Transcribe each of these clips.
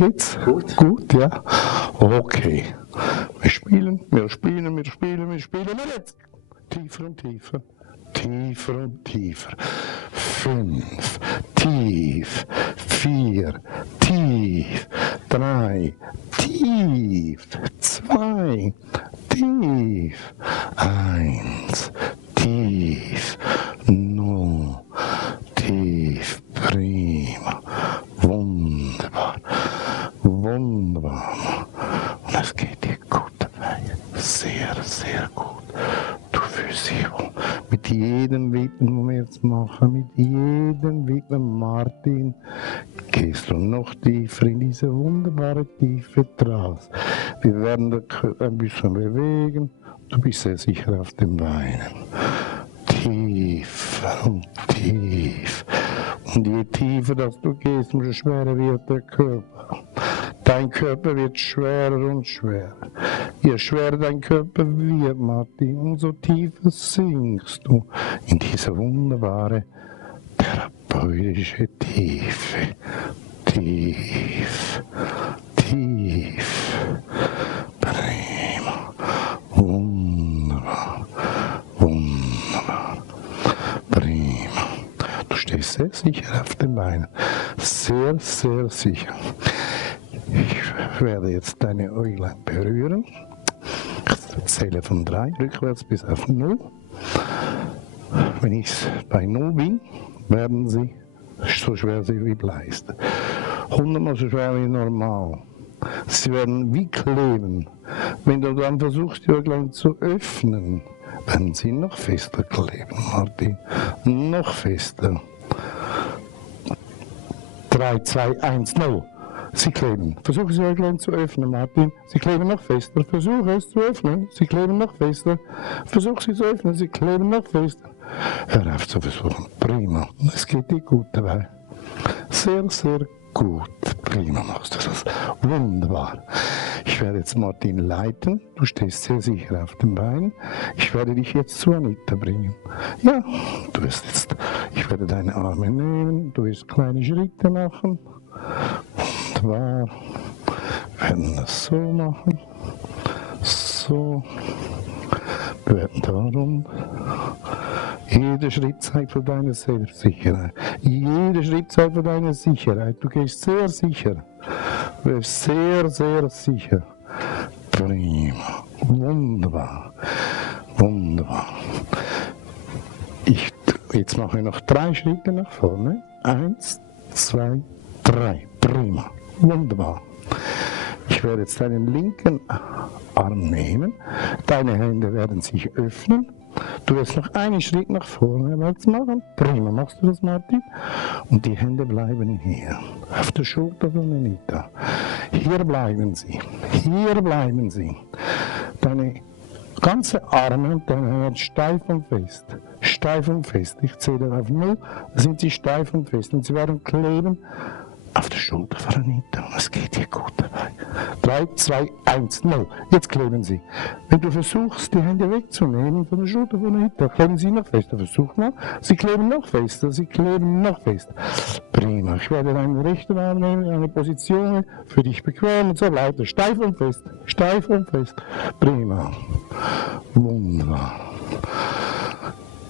geht's? Gut. Gut, ja? Okay. Wir spielen. Und jetzt tiefer und tiefer. Tiefer und tiefer. 5, tief, 4, tief, 3, tief, 2, tief, 1, tief, 0, tief, prima, wunderbar, wunderbar. Und es geht dir gut dabei, sehr, sehr gut. Du fühlst dich wohl. Mit jedem Widmen, wir jetzt machen, mit jedem Widmen, Martin, gehst du noch tiefer in diese wunderbare tiefe Trance. Wir werden den Körper ein bisschen bewegen. Du bist sehr sicher auf den Beinen. Tief und tief. Und je tiefer dass du gehst, umso schwerer wird der Körper. Dein Körper wird schwerer und schwerer. Je schwerer dein Körper wird, Martin, umso tiefer sinkst du in diese wunderbare therapeutische Tiefe. Tief, tief, prima, wunderbar, wunderbar, prima. Du stehst sehr sicher auf den Beinen, sehr, sehr sicher. Ich werde jetzt deine Äuglein berühren. Ich zähle von 3 rückwärts bis auf 0. Wenn ich bei 0 bin, werden sie so schwer wie Bleister. 100-mal so schwer wie normal. Sie werden wie kleben. Wenn du dann versuchst, die Äuglein zu öffnen, werden sie noch fester kleben, Martin. Noch fester. 3, 2, 1, 0. Sie kleben. Versuche sie Äuglein zu öffnen, Martin. Sie kleben noch fester. Versuche es zu öffnen. Sie kleben noch fester. Versuche sie zu öffnen. Sie kleben noch fester. Hör auf zu versuchen. Prima. Es geht dir gut dabei. Sehr, sehr gut. Prima machst du das. Wunderbar. Ich werde jetzt Martin leiten. Du stehst sehr sicher auf den Beinen. Ich werde dich jetzt zu Anita bringen. Ja, du wirst jetzt. Ich werde deine Arme nehmen. Du wirst kleine Schritte machen. Wunderbar. Wir werden das so machen. So. Wir werden darum. Jeder Schritt zeigt für deine Selbstsicherheit. Jeder Schritt zeigt für deine Sicherheit. Du gehst sehr sicher. Du bist sehr, sehr sicher. Prima. Wunderbar. Wunderbar. Jetzt mache ich noch 3 Schritte nach vorne. 1, 2, 3. Prima. Wunderbar. Ich werde jetzt deinen linken Arm nehmen. Deine Hände werden sich öffnen. Du wirst noch einen Schritt nach vorne machen. Prima, machst du das, Martin? Und die Hände bleiben hier, auf der Schulter von Anita. Hier bleiben sie. Hier bleiben sie. Deine ganze Arme und deine Hände steif und fest. Steif und fest. Ich zähle auf 0, sind sie steif und fest. Und sie werden kleben auf der Schulter von Anita. Und es geht dir gut dabei. 3, 2, 1, 0. Jetzt kleben sie. Wenn du versuchst, die Hände wegzunehmen von der Schulter von Anita, kleben sie noch fester. Versuch mal. Sie kleben noch fester. Sie kleben noch fester. Prima. Ich werde deinen rechten Arm nehmen in eine Position für dich bequem und so weiter. Steif und fest. Steif und fest. Prima. Wunderbar.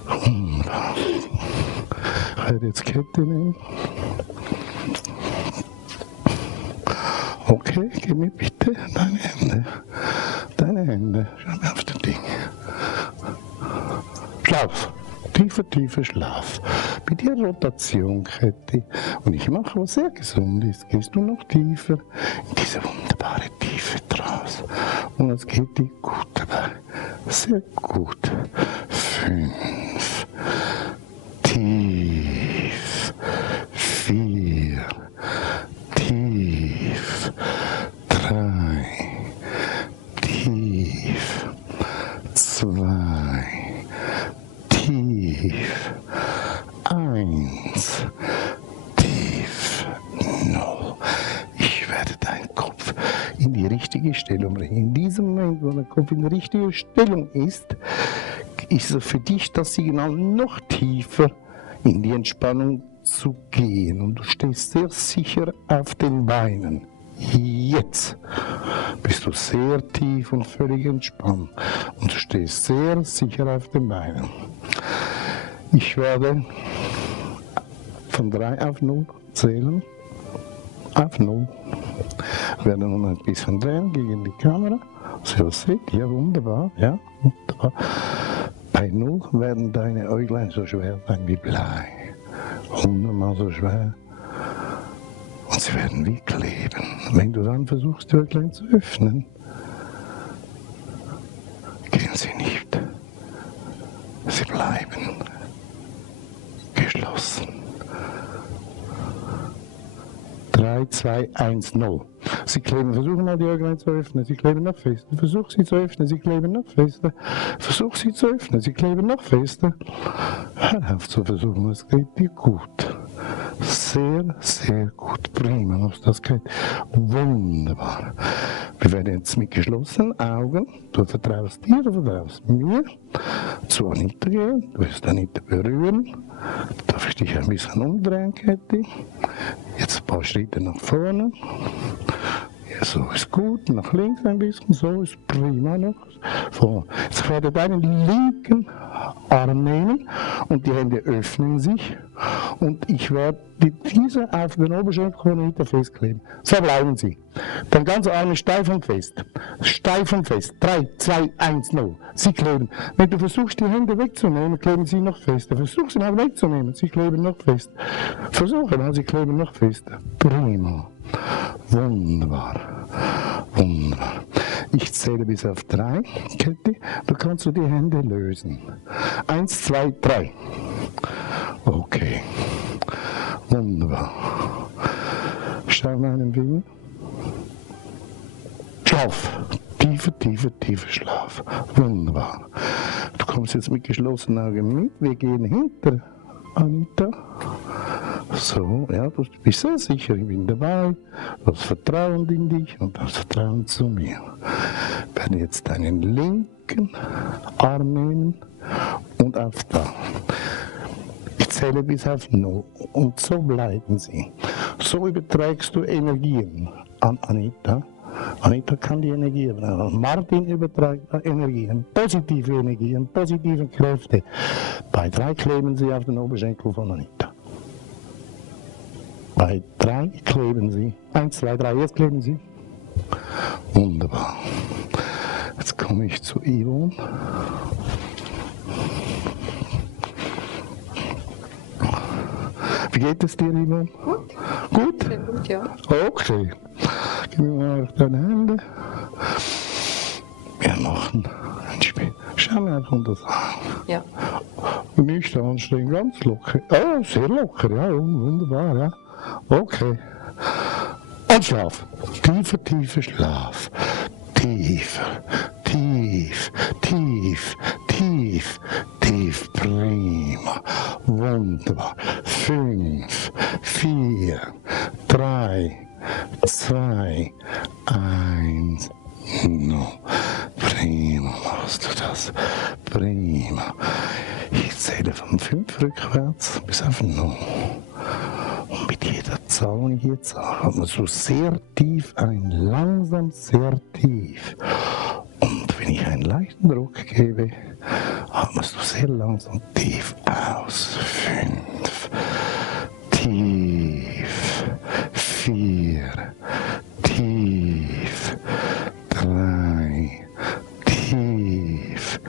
Wunderbar. Ich werde jetzt Kette nehmen. Okay, gib mir bitte deine Hände. Deine Hände. Schau mir auf das Ding. Schlaf. Tiefer, tiefer Schlaf. Bei der Rotation, Kette. Und ich mache, was sehr gesund ist. Gehst du noch tiefer in diese wunderbare tiefe Trance. Und es geht dir gut dabei. Sehr gut. 5. Tief. 4. Tief. 3. Tief. 2. Tief. 1. Tief. 0. Ich werde deinen Kopf in die richtige Stellung bringen. In diesem Moment, wo der Kopf in der richtigen Stellung ist es für dich das Signal, noch tiefer in die Entspannung zu gehen. Und du stehst sehr sicher auf den Beinen. Jetzt bist du sehr tief und völlig entspannt und du stehst sehr sicher auf den Beinen. Ich werde von 3 auf 0 zählen. Auf 0. Wir werden nun ein bisschen drehen gegen die Kamera. So seht ihr, wunderbar, ja, wunderbar. Bei 0 werden deine Äuglein so schwer sein wie Blei. 100-mal so schwer. Und sie werden wie kleben. Wenn du dann versuchst, die Äuglein zu öffnen, gehen sie nicht. Sie bleiben geschlossen. 3, 2, 1, 0. Sie kleben, versuchen mal die Äuglein zu öffnen, sie kleben noch fester. Versuch sie zu öffnen, sie kleben noch fester. Versuch sie zu öffnen, sie kleben noch fester. Hör auf zu versuchen, es geht dir gut. Sehr, sehr gut. Prima, das geht wunderbar. Wir werden jetzt mit geschlossenen Augen, du vertraust dir, du vertraust mir, zu Anita gehen, du wirst Anita berühren. Darf ich dich ein bisschen umdrehen, Käthi? Jetzt ein paar Schritte nach vorne. Ja, so ist gut, nach links ein bisschen, so ist prima noch. So. Jetzt werde ich deinen linken Arm nehmen und die Hände öffnen sich und ich werde diese auf den Oberschenkel von Anita festkleben. So bleiben sie. Dein ganzer Arm ist steif und fest. Steif und fest. 3, 2, 1, 0. Sie kleben. Wenn du versuchst, die Hände wegzunehmen, kleben sie noch fester. Versuch sie mal wegzunehmen, sie kleben noch fest. Versuche mal, sie kleben noch fester. Prima. Wunderbar. Wunderbar. Ich zähle bis auf 3, Käthi. Du kannst die Hände lösen. 1, 2, 3. Okay. Wunderbar. Schau meinen Finger. Schlaf. Tiefer, tiefer, tiefer Schlaf. Wunderbar. Du kommst jetzt mit geschlossenen Augen mit. Wir gehen hinter Anita. So, ja, du bist sehr sicher, ich bin dabei. Du hast Vertrauen in dich und hast Vertrauen zu mir. Ich werde jetzt deinen linken Arm nehmen und auf da. Ich zähle bis auf 0 und so bleiben sie. So überträgst du Energien an Anita. Anita kann die Energie übertragen. Martin überträgt Energien, positive Energien, positive Kräfte. Bei 3 kleben sie auf den Oberschenkel von Anita. Bei 3 kleben sie. 1, 2, 3, jetzt kleben sie. Wunderbar. Jetzt komme ich zu Yvonne. Wie geht es dir, Yvonne? Gut. Gut? Sehr gut, ja. Okay. Gib mir mal deine Hände. Wir machen ein Spiel. Schau mir einfach das an. Ja. Nicht anstrengend, ganz locker. Oh, sehr locker, ja, wunderbar, ja. Okay. Und Schlaf. Tiefer, tiefer Schlaf. Tiefer, tief, tief, tief, tief. Prima. Wunderbar. 5, 4, 3, 2, 1. No. Prima machst du das. Prima. Ich zähle von 5 rückwärts bis auf 0. Und mit jeder Zahl, jetzt atmest du sehr tief ein, langsam sehr tief. Und wenn ich einen leichten Druck gebe, atmest du sehr langsam tief aus. 5, tief, 4, tief, 3, tief,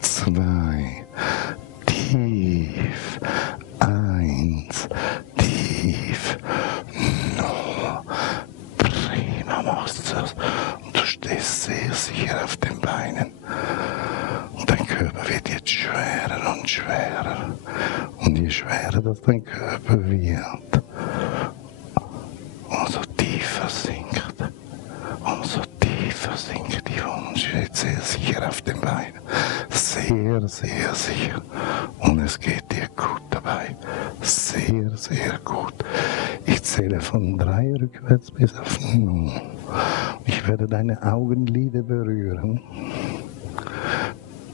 2, tief, 1, tief, 0. Prima machst du das. Und du stehst sehr sicher auf den Beinen. Und dein Körper wird jetzt schwerer und schwerer. Und je schwerer das dein Körper wird, umso tiefer sinkt. Umso tiefer sinkt die Wunsch. Steht sehr sicher auf den Beinen. Sehr, sehr sicher. Und es geht dir gut dabei. Sehr, sehr gut. Ich zähle von 3 rückwärts bis auf 0. Ich werde deine Augenlider berühren.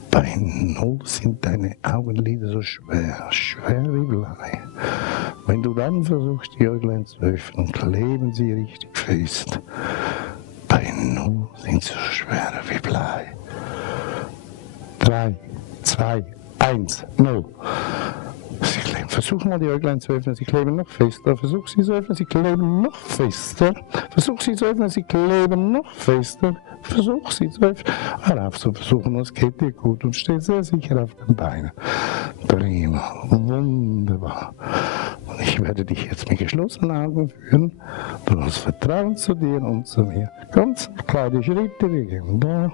Bei 0 sind deine Augenlider so schwer, schwer wie Blei. Wenn du dann versuchst, die Äuglein zu öffnen, kleben sie richtig fest. Bei 0 sind sie so schwer wie Blei. 3, 2, 1, 0. Sie kleben. Versuch mal die Äuglein zu öffnen, sie kleben noch fester. Versuch sie zu öffnen, sie kleben noch fester. Versuch sie zu öffnen, sie kleben noch fester. Versuch sie zu öffnen. Hör auf zu versuchen, es geht dir gut und steh sehr sicher auf den Beinen. Prima, wunderbar. Und ich werde dich jetzt mit geschlossenen Augen führen. Du hast Vertrauen zu dir und zu mir. Ganz kleine Schritte, wir gehen da.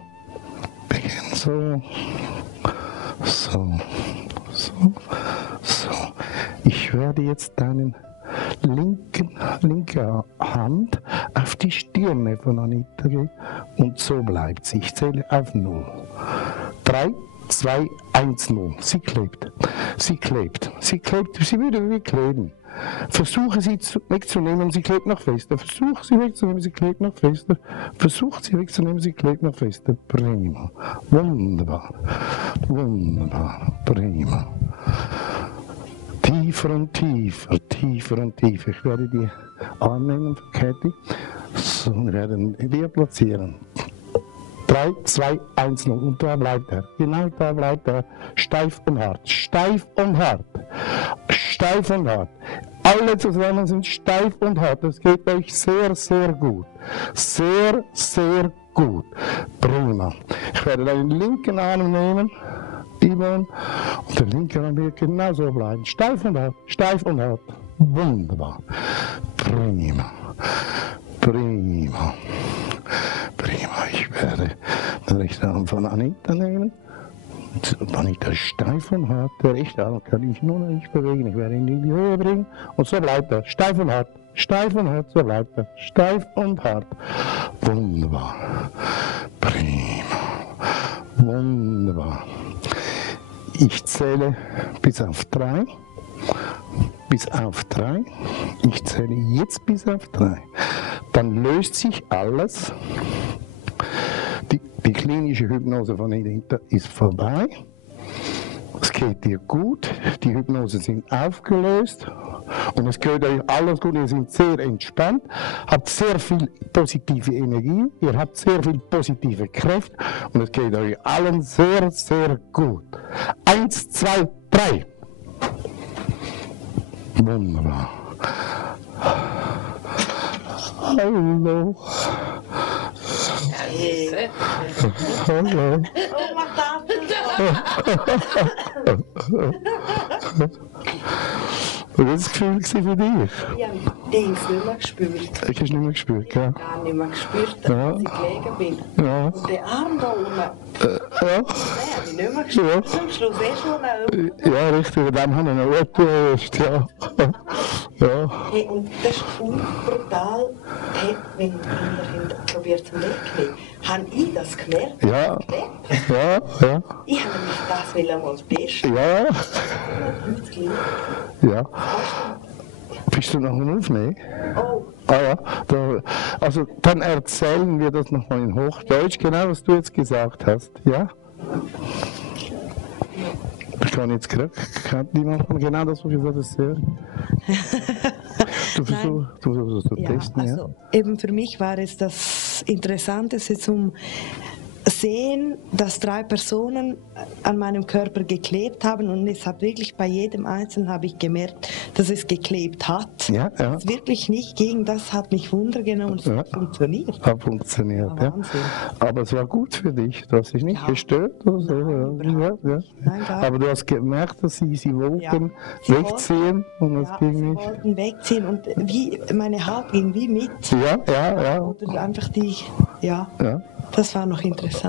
Wir gehen so. So. So. So. Ich werde jetzt deine linke Hand auf die Stirne von Anita geben und so bleibt sie. Ich zähle auf 0. 3, 2, 1, 0. Sie klebt. Sie klebt. Sie klebt. Sie würde wie kleben. Versuche sie wegzunehmen, sie klebt noch fester. Versuche sie wegzunehmen, sie klebt noch fester. Versuche sie wegzunehmen, sie klebt noch fester. Prima. Wunderbar. Wunderbar. Prima. Tiefer und tiefer, tiefer und tiefer. Ich werde die Arme nehmen von Kathi. So, wir werden die platzieren. 3, 2, 1, 0. Und da bleibt er. Genau da bleibt er. Steif und hart. Steif und hart. Steif und hart. Alle zusammen sind steif und hart. Das geht euch sehr, sehr gut. Sehr, sehr gut. Prima. Ich werde deinen linken Arm nehmen. Und der linke Arm wird genauso bleiben. Steif und hart. Steif und hart. Wunderbar. Prima. Prima. Prima. Ich werde den rechten Arm von Anita nehmen. Anita ist steif und hart. Der rechte Arm kann ich nur noch nicht bewegen. Ich werde ihn in die Höhe bringen. Und so bleibt er. Steif und hart. Steif und hart. So bleibt er. Steif und hart. Wunderbar. Prima. Wunderbar. Ich zähle bis auf 3. Bis auf 3. Ich zähle jetzt bis auf 3. Dann löst sich alles. Die klinische Hypnose von Anita ist vorbei. Es geht dir gut. Die Hypnosen sind aufgelöst. Und es geht euch alles gut. Ihr seid sehr entspannt. Habt sehr viel positive Energie. Ihr habt sehr viel positive Kräfte. Und es geht euch allen sehr, sehr gut. 1, 2, 3. Wunderbar. Hallo. Hallo. Und das Gefühl für dich? Ich habe Dings nicht mehr gespürt. Ich habe es nicht mehr gespürt, gell? Gar nicht mehr gespürt, Ja. als ich gelegen bin. Ja. Und der Arm da unten, Ja. den habe ich nicht mehr gespürt. Zum Schluss schon noch. Ja, richtig, und dann haben wir noch gelöst, ja. Ja. Hey, und das ist brutal. Hey, wenn wir probiert zu wegnehmen, habe ich das gemerkt? Ja. Ja, ja. Ich habe nämlich das mal testen. Ja. Das Gleiche. Ja. Bist du noch am Aufnehmen? Oh, Ah ja, also dann erzählen wir das nochmal in Hochdeutsch, genau was du jetzt gesagt hast, ja? Ich kann jetzt gerade machen, genau das, was ich gesagt habe. Du versuchst zu testen, ja? also eben für mich war es das Interessanteste zum Sehen, dass 3 Personen an meinem Körper geklebt haben und es hat wirklich bei jedem Einzelnen habe ich gemerkt, dass es geklebt hat. Ja, ja. Es wirklich nicht ging, das hat mich wundergenommen und es hat funktioniert. Hat funktioniert, ja. Wahnsinn. Aber es war gut für dich, du hast dich nicht gestört oder so. Nein, Ja, ja. Nein, gar Aber du hast gemerkt, dass sie wollten Ja. Sie wegziehen und es ging sie nicht. wollten wegziehen und wie meine Haut ging wie mit. Ja, ja, ja. Oder einfach die, ja, Ja, das war noch interessant.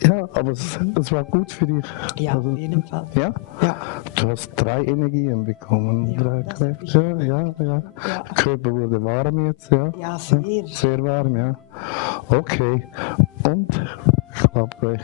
ja, aber es war gut für dich. Ja, Also, auf jeden Fall. ja? Ja. Du hast 3 Energien bekommen, Ja, 3 das Kräfte. hab ich Ja, ja. Ja. Der Körper wurde warm jetzt, ja. Ja, sehr. Sehr warm, ja. Okay. Und ich glaube,